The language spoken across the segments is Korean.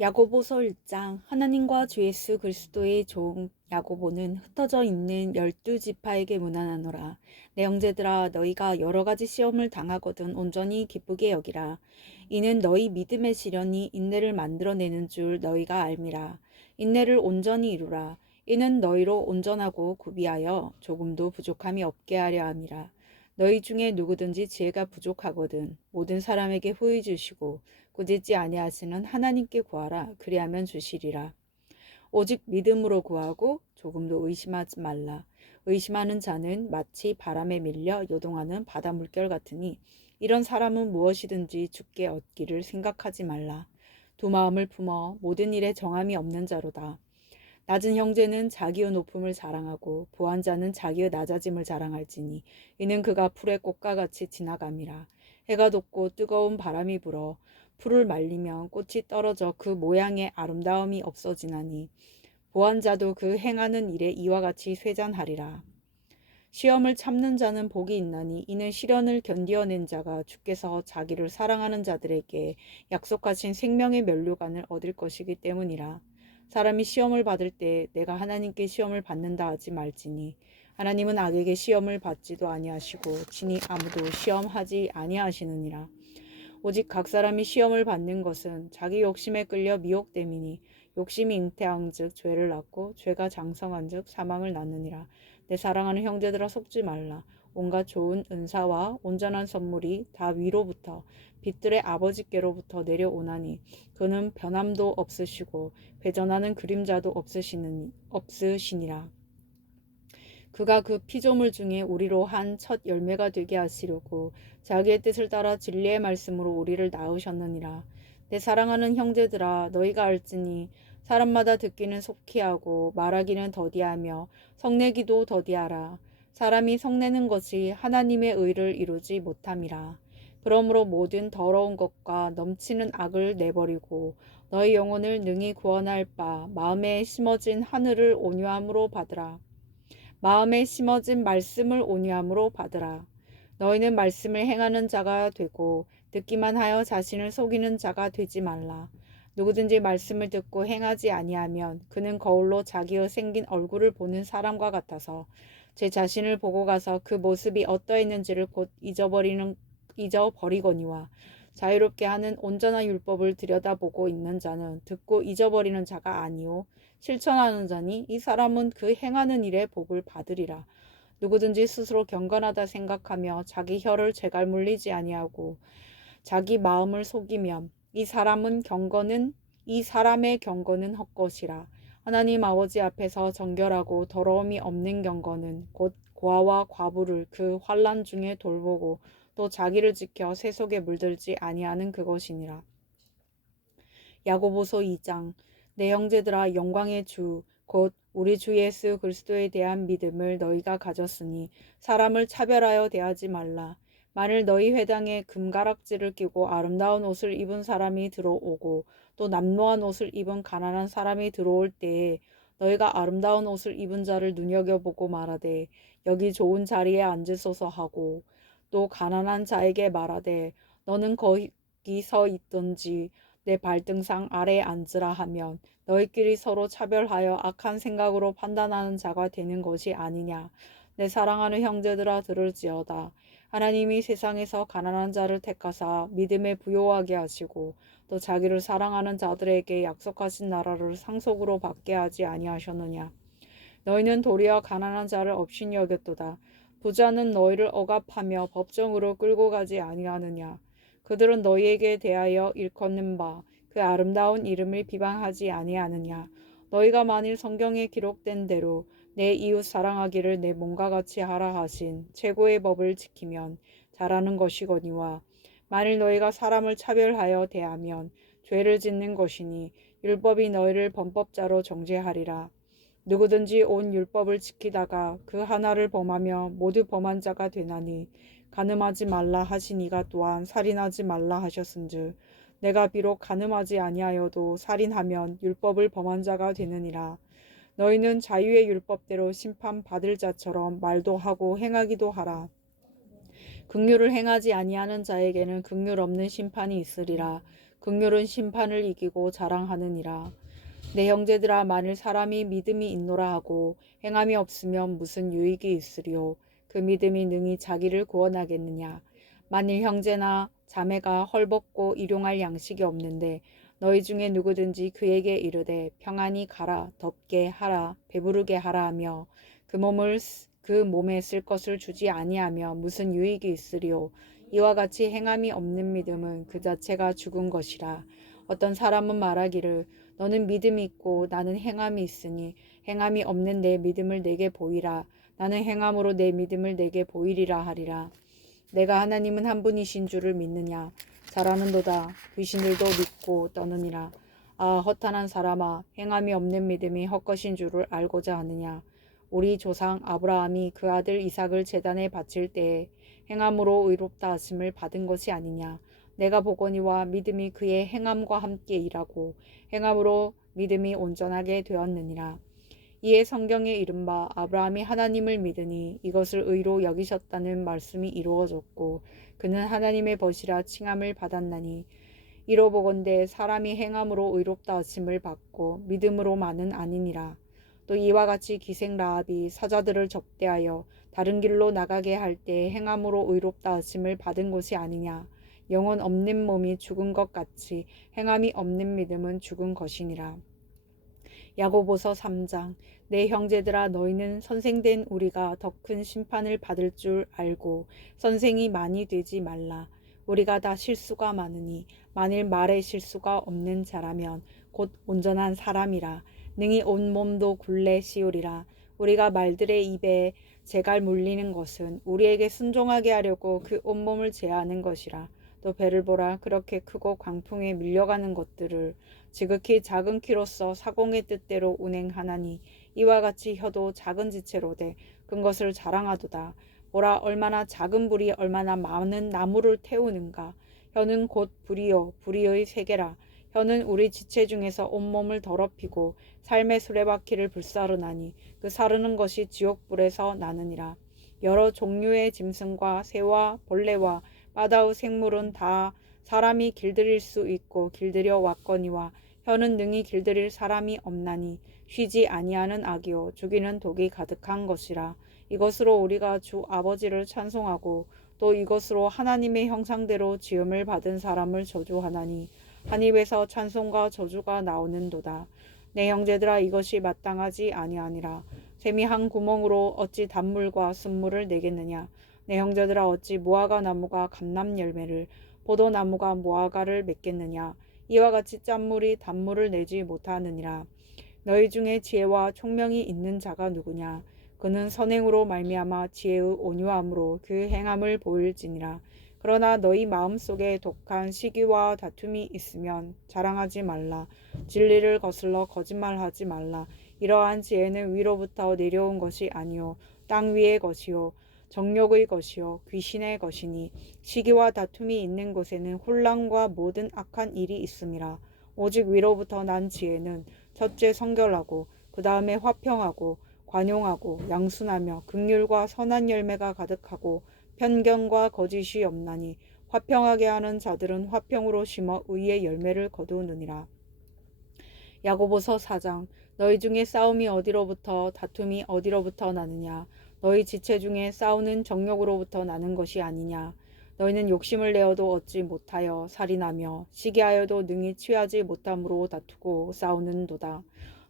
야고보서 1장. 하나님과 주 예수 그리스도의 종 야고보는 흩어져 있는 12지파에게 문안하노라. 내 형제들아, 너희가 여러 가지 시험을 당하거든 온전히 기쁘게 여기라. 이는 너희 믿음의 시련이 인내를 만들어내는 줄 너희가 알미라. 인내를 온전히 이루라. 이는 너희로 온전하고 구비하여 조금도 부족함이 없게 하려 함이라. 너희 중에 누구든지 지혜가 부족하거든 모든 사람에게 후히 주시고 꾸짖지 아니하시는 하나님께 구하라. 그리하면 주시리라. 오직 믿음으로 구하고 조금도 의심하지 말라. 의심하는 자는 마치 바람에 밀려 요동하는 바다 물결 같으니 이런 사람은 무엇이든지 주께 얻기를 생각하지 말라. 두 마음을 품어 모든 일에 정함이 없는 자로다. 낮은 형제는 자기의 높음을 자랑하고 부한 자는 자기의 낮아짐을 자랑할지니 이는 그가 풀의 꽃과 같이 지나감이라. 해가 돋고 뜨거운 바람이 불어 풀을 말리면 꽃이 떨어져 그 모양의 아름다움이 없어지나니 부한 자도 그 행하는 일에 이와 같이 쇠잔하리라. 시험을 참는 자는 복이 있나니 이는 시련을 견디어낸 자가 주께서 자기를 사랑하는 자들에게 약속하신 생명의 면류관을 얻을 것이기 때문이라. 사람이 시험을 받을 때 내가 하나님께 시험을 받는다 하지 말지니 하나님은 악에게 시험을 받지도 아니하시고 친히 아무도 시험하지 아니하시느니라. 오직 각 사람이 시험을 받는 것은 자기 욕심에 끌려 미혹됨이니 욕심이 잉태한즉 죄를 낳고 죄가 장성한즉 사망을 낳느니라. 내 사랑하는 형제들아, 속지 말라. 온갖 좋은 은사와 온전한 선물이 다 위로부터 빛들의 아버지께로부터 내려오나니 그는 변함도 없으시고 회전하는 그림자도 없으시니라. 그가 그 피조물 중에 우리로 한 첫 열매가 되게 하시려고 자기의 뜻을 따라 진리의 말씀으로 우리를 낳으셨느니라. 내 사랑하는 형제들아, 너희가 알지니 사람마다 듣기는 속히 하고 말하기는 더디하며 성내기도 더디하라. 사람이 성내는 것이 하나님의 의를 이루지 못함이라. 그러므로 모든 더러운 것과 넘치는 악을 내버리고 너희 영혼을 능히 구원할 바 마음에 심어진 하늘을 온유함으로 받으라. 마음에 심어진 말씀을 온유함으로 받으라. 너희는 말씀을 행하는 자가 되고 듣기만 하여 자신을 속이는 자가 되지 말라. 누구든지 말씀을 듣고 행하지 아니하면 그는 거울로 자기의 생긴 얼굴을 보는 사람과 같아서 제 자신을 보고 가서 그 모습이 어떠했는지를 곧 잊어버리거니와 자유롭게 하는 온전한 율법을 들여다보고 있는 자는 듣고 잊어버리는 자가 아니요 실천하는 자니 이 사람은 그 행하는 일에 복을 받으리라. 누구든지 스스로 경건하다 생각하며 자기 혀를 제갈 물리지 아니하고 자기 마음을 속이면 이 사람의 경건은 헛것이라. 하나님 아버지 앞에서 정결하고 더러움이 없는 경건은 곧 고아와 과부를 그 환난 중에 돌보고 또 자기를 지켜 세속에 물들지 아니하는 그것이니라. 야고보서 2장. 내 형제들아, 영광의 주 곧 우리 주 예수 그리스도에 대한 믿음을 너희가 가졌으니 사람을 차별하여 대하지 말라. 만일 너희 회당에 금가락지를 끼고 아름다운 옷을 입은 사람이 들어오고 또 남노한 옷을 입은 가난한 사람이 들어올 때에 너희가 아름다운 옷을 입은 자를 눈여겨보고 말하되 여기 좋은 자리에 앉으소서 하고 또 가난한 자에게 말하되 너는 거기 서 있든지 내 발등상 아래에 앉으라 하면 너희끼리 서로 차별하여 악한 생각으로 판단하는 자가 되는 것이 아니냐. 내 사랑하는 형제들아, 들을지어다. 하나님이 세상에서 가난한 자를 택하사 믿음에 부요하게 하시고 또 자기를 사랑하는 자들에게 약속하신 나라를 상속으로 받게 하지 아니하셨느냐. 너희는 도리어 가난한 자를 업신이 여겼도다. 부자는 너희를 억압하며 법정으로 끌고 가지 아니하느냐. 그들은 너희에게 대하여 일컫는 바 그 아름다운 이름을 비방하지 아니하느냐. 너희가 만일 성경에 기록된 대로 내 이웃 사랑하기를 내 몸과 같이 하라 하신 최고의 법을 지키면 잘하는 것이거니와 만일 너희가 사람을 차별하여 대하면 죄를 짓는 것이니 율법이 너희를 범법자로 정죄하리라. 누구든지 온 율법을 지키다가 그 하나를 범하며 모두 범한 자가 되나니 간음하지 말라 하신 이가 또한 살인하지 말라 하셨은즉 내가 비록 간음하지 아니하여도 살인하면 율법을 범한 자가 되느니라. 너희는 자유의 율법대로 심판받을 자처럼 말도 하고 행하기도 하라. 긍휼을 행하지 아니하는 자에게는 긍휼 없는 심판이 있으리라. 긍휼은 심판을 이기고 자랑하느니라. 내 형제들아, 만일 사람이 믿음이 있노라 하고 행함이 없으면 무슨 유익이 있으리요. 그 믿음이 능히 자기를 구원하겠느냐. 만일 형제나 자매가 헐벗고 일용할 양식이 없는데 너희 중에 누구든지 그에게 이르되 평안히 가라, 덥게 하라, 배부르게 하라 하며 그 몸에 쓸 것을 주지 아니하며 무슨 유익이 있으리요. 이와 같이 행함이 없는 믿음은 그 자체가 죽은 것이라. 어떤 사람은 말하기를 너는 믿음이 있고 나는 행함이 있으니 행함이 없는 내 믿음을 내게 보이라. 나는 행함으로 내 믿음을 내게 보이리라 하리라. 내가 하나님은 한 분이신 줄을 믿느냐. 잘하는도다. 귀신들도 믿고 떠느니라. 아, 허탄한 사람아, 행함이 없는 믿음이 헛것인 줄을 알고자 하느냐. 우리 조상 아브라함이 그 아들 이삭을 제단에 바칠 때에 행함으로 의롭다 하심을 받은 것이 아니냐. 내가 보거니와 믿음이 그의 행함과 함께 일하고 행함으로 믿음이 온전하게 되었느니라. 이에 성경에 이른바 아브라함이 하나님을 믿으니 이것을 의로 여기셨다는 말씀이 이루어졌고 그는 하나님의 벗이라 칭함을 받았나니 이로 보건대 사람이 행함으로 의롭다 하심을 받고 믿음으로만은 아니니라. 또 이와 같이 기생 라합이 사자들을 접대하여 다른 길로 나가게 할 때 행함으로 의롭다 하심을 받은 것이 아니냐. 영혼 없는 몸이 죽은 것 같이 행함이 없는 믿음은 죽은 것이니라. 야고보서 3장. 내 형제들아, 너희는 선생된 우리가 더 큰 심판을 받을 줄 알고 선생이 많이 되지 말라. 우리가 다 실수가 많으니 만일 말에 실수가 없는 자라면 곧 온전한 사람이라. 능히 온몸도 굴레 씌우리라. 우리가 말들의 입에 재갈 물리는 것은 우리에게 순종하게 하려고 그 온몸을 제하는 것이라. 또 배를 보라. 그렇게 크고 광풍에 밀려가는 것들을 지극히 작은 키로서 사공의 뜻대로 운행하나니 이와 같이 혀도 작은 지체로 돼 큰 것을 자랑하도다. 보라, 얼마나 작은 불이 얼마나 많은 나무를 태우는가. 혀는 곧 불이요 불의의 세계라. 혀는 우리 지체 중에서 온몸을 더럽히고 삶의 수레바퀴를 불사르나니 그 사르는 것이 지옥불에서 나느니라. 여러 종류의 짐승과 새와 벌레와 바다의 생물은 다 사람이 길들일 수 있고 길들여 왔거니와 혀는 능히 길들일 사람이 없나니 쉬지 아니하는 악이요 죽이는 독이 가득한 것이라. 이것으로 우리가 주 아버지를 찬송하고 또 이것으로 하나님의 형상대로 지음을 받은 사람을 저주하나니 한 입에서 찬송과 저주가 나오는도다. 내 형제들아, 이것이 마땅하지 아니하니라. 샘이 한 구멍으로 어찌 단물과 순물을 내겠느냐. 내 형제들아, 어찌 무화과 나무가 감람 열매를 포도나무가 무화과를 맺겠느냐. 이와 같이 짠물이 단물을 내지 못하느니라. 너희 중에 지혜와 총명이 있는 자가 누구냐. 그는 선행으로 말미암아 지혜의 온유함으로 그 행함을 보일지니라. 그러나 너희 마음속에 독한 시기와 다툼이 있으면 자랑하지 말라. 진리를 거슬러 거짓말하지 말라. 이러한 지혜는 위로부터 내려온 것이 아니요 땅 위의 것이요 정욕의 것이요 귀신의 것이니 시기와 다툼이 있는 곳에는 혼란과 모든 악한 일이 있음이라. 오직 위로부터 난 지혜는 첫째 성결하고 그 다음에 화평하고 관용하고 양순하며 긍휼과 선한 열매가 가득하고 편견과 거짓이 없나니 화평하게 하는 자들은 화평으로 심어 의의 열매를 거두느니라. 야고보서 4장. 너희 중에 싸움이 어디로부터 다툼이 어디로부터 나느냐. 너희 지체 중에 싸우는 정욕으로부터 나는 것이 아니냐. 너희는 욕심을 내어도 얻지 못하여 살인하며 시기하여도 능히 취하지 못함으로 다투고 싸우는도다.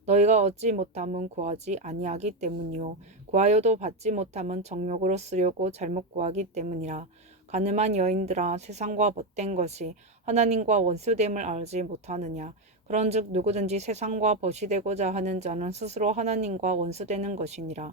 너희가 얻지 못함은 구하지 아니하기 때문이요 구하여도 받지 못함은 정욕으로 쓰려고 잘못 구하기 때문이라. 가늠한 여인들아, 세상과 벗된 것이 하나님과 원수됨을 알지 못하느냐. 그런즉 누구든지 세상과 벗이 되고자 하는 자는 스스로 하나님과 원수되는 것이니라.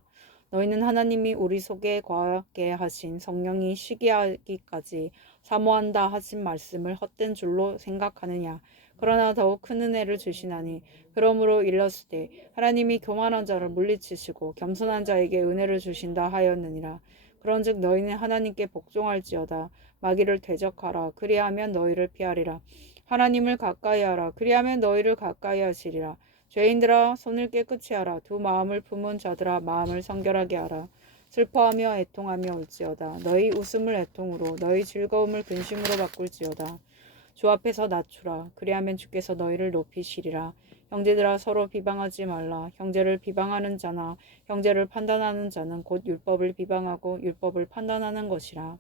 너희는 하나님이 우리 속에 거하게 하신 성령이 시기하기까지 사모한다 하신 말씀을 헛된 줄로 생각하느냐. 그러나 더욱 큰 은혜를 주시나니 그러므로 일렀으되 하나님이 교만한 자를 물리치시고 겸손한 자에게 은혜를 주신다 하였느니라. 그런즉 너희는 하나님께 복종할지어다. 마귀를 대적하라. 그리하면 너희를 피하리라. 하나님을 가까이하라. 그리하면 너희를 가까이 하시리라. 죄인들아, 손을 깨끗이 하라. 두 마음을 품은 자들아, 마음을 성결하게 하라. 슬퍼하며 애통하며 울지어다. 너희 웃음을 애통으로 너희 즐거움을 근심으로 바꿀지어다. 주 앞에서 낮추라. 그리하면 주께서 너희를 높이시리라. 형제들아 서로 비방하지 말라. 형제를 비방하는 자나 형제를 판단하는 자는 곧 율법을 비방하고 율법을 판단하는 것이라.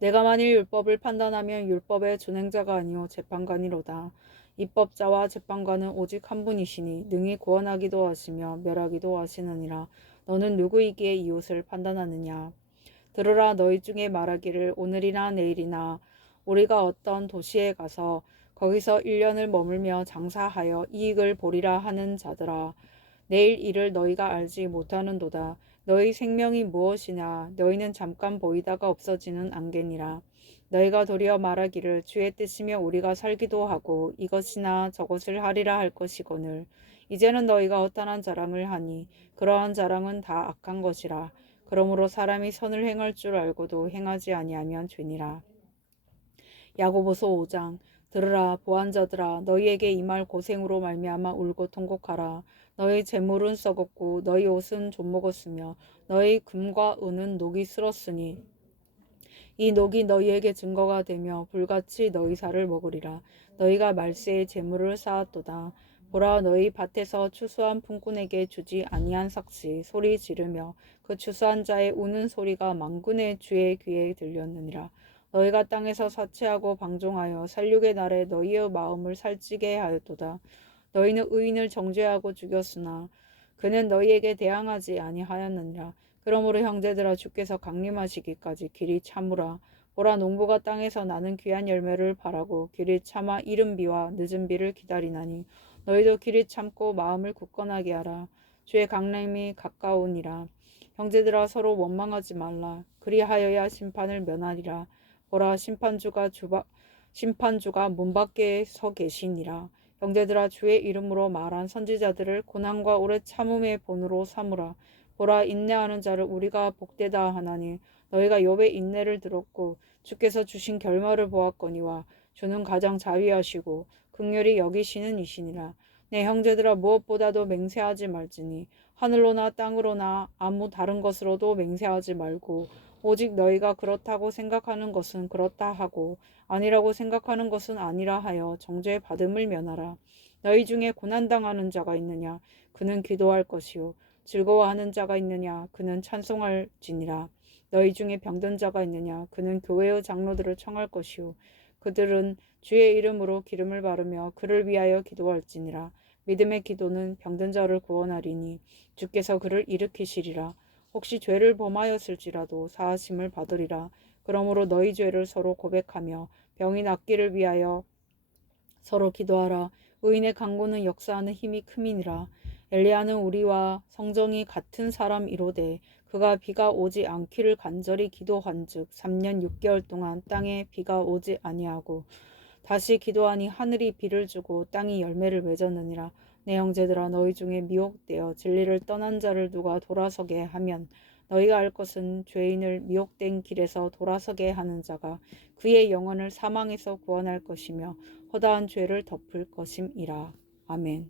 내가 만일 율법을 판단하면 율법의 준행자가 아니요 재판관이로다. 입법자와 재판관은 오직 한 분이시니 능히 구원하기도 하시며 멸하기도 하시느니라. 너는 누구이기에 이웃을 판단하느냐. 들으라. 너희 중에 말하기를 오늘이나 내일이나 우리가 어떤 도시에 가서 거기서 1년을 머물며 장사하여 이익을 보리라 하는 자들아. 내일 일을 너희가 알지 못하는도다. 너희 생명이 무엇이냐. 너희는 잠깐 보이다가 없어지는 안개니라. 너희가 도리어 말하기를 주의 뜻이며 우리가 살기도 하고 이것이나 저것을 하리라 할 것이거늘. 이제는 너희가 허탄한 자랑을 하니 그러한 자랑은 다 악한 것이라. 그러므로 사람이 선을 행할 줄 알고도 행하지 아니하면 죄니라. 야고보서 5장. 들으라. 보안자들아 너희에게 임할 고생으로 말미암아 울고 통곡하라. 너희 재물은 썩었고 너희 옷은 좀먹었으며 너희 금과 은은 녹이 슬었으니 이 녹이 너희에게 증거가 되며 불같이 너희 살을 먹으리라. 너희가 말세에 재물을 쌓았도다. 보라. 너희 밭에서 추수한 품꾼에게 주지 아니한 삭시 소리 지르며 그 추수한 자의 우는 소리가 만군의 주의 귀에 들렸느니라. 너희가 땅에서 사채하고 방종하여 살육의 날에 너희의 마음을 살찌게 하였도다. 너희는 의인을 정죄하고 죽였으나 그는 너희에게 대항하지 아니하였느니라. 그러므로 형제들아 주께서 강림하시기까지 길이 참으라. 보라. 농부가 땅에서 나는 귀한 열매를 바라고 길이 참아 이른 비와 늦은 비를 기다리나니 너희도 길이 참고 마음을 굳건하게 하라. 주의 강림이 가까우니라. 형제들아 서로 원망하지 말라. 그리하여야 심판을 면하리라. 보라. 심판주가 문 밖에 서 계시니라. 형제들아 주의 이름으로 말한 선지자들을 고난과 오래 참음의 본으로 삼으라. 보라. 인내하는 자를 우리가 복되다 하나니 너희가 욥의 인내를 들었고 주께서 주신 결말을 보았거니와 주는 가장 자위하시고 긍휼히 여기시는 이시니라. 내 형제들아 무엇보다도 맹세하지 말지니 하늘로나 땅으로나 아무 다른 것으로도 맹세하지 말고 오직 너희가 그렇다고 생각하는 것은 그렇다 하고 아니라고 생각하는 것은 아니라 하여 정죄 받음을 면하라. 너희 중에 고난당하는 자가 있느냐. 그는 기도할 것이요 즐거워하는 자가 있느냐. 그는 찬송할지니라. 너희 중에 병든 자가 있느냐. 그는 교회의 장로들을 청할 것이요 그들은 주의 이름으로 기름을 바르며 그를 위하여 기도할지니라. 믿음의 기도는 병든 자를 구원하리니 주께서 그를 일으키시리라. 혹시 죄를 범하였을지라도 사하심을 받으리라. 그러므로 너희 죄를 서로 고백하며 병이 낫기를 위하여 서로 기도하라. 의인의 간구는 역사하는 힘이 큼이니라. 엘리야는 우리와 성정이 같은 사람이로되 그가 비가 오지 않기를 간절히 기도한즉 3년 6개월 동안 땅에 비가 오지 아니하고 다시 기도하니 하늘이 비를 주고 땅이 열매를 맺었느니라. 내 형제들아 너희 중에 미혹되어 진리를 떠난 자를 누가 돌아서게 하면 너희가 알 것은 죄인을 미혹된 길에서 돌아서게 하는 자가 그의 영혼을 사망에서 구원할 것이며 허다한 죄를 덮을 것임이라. 아멘.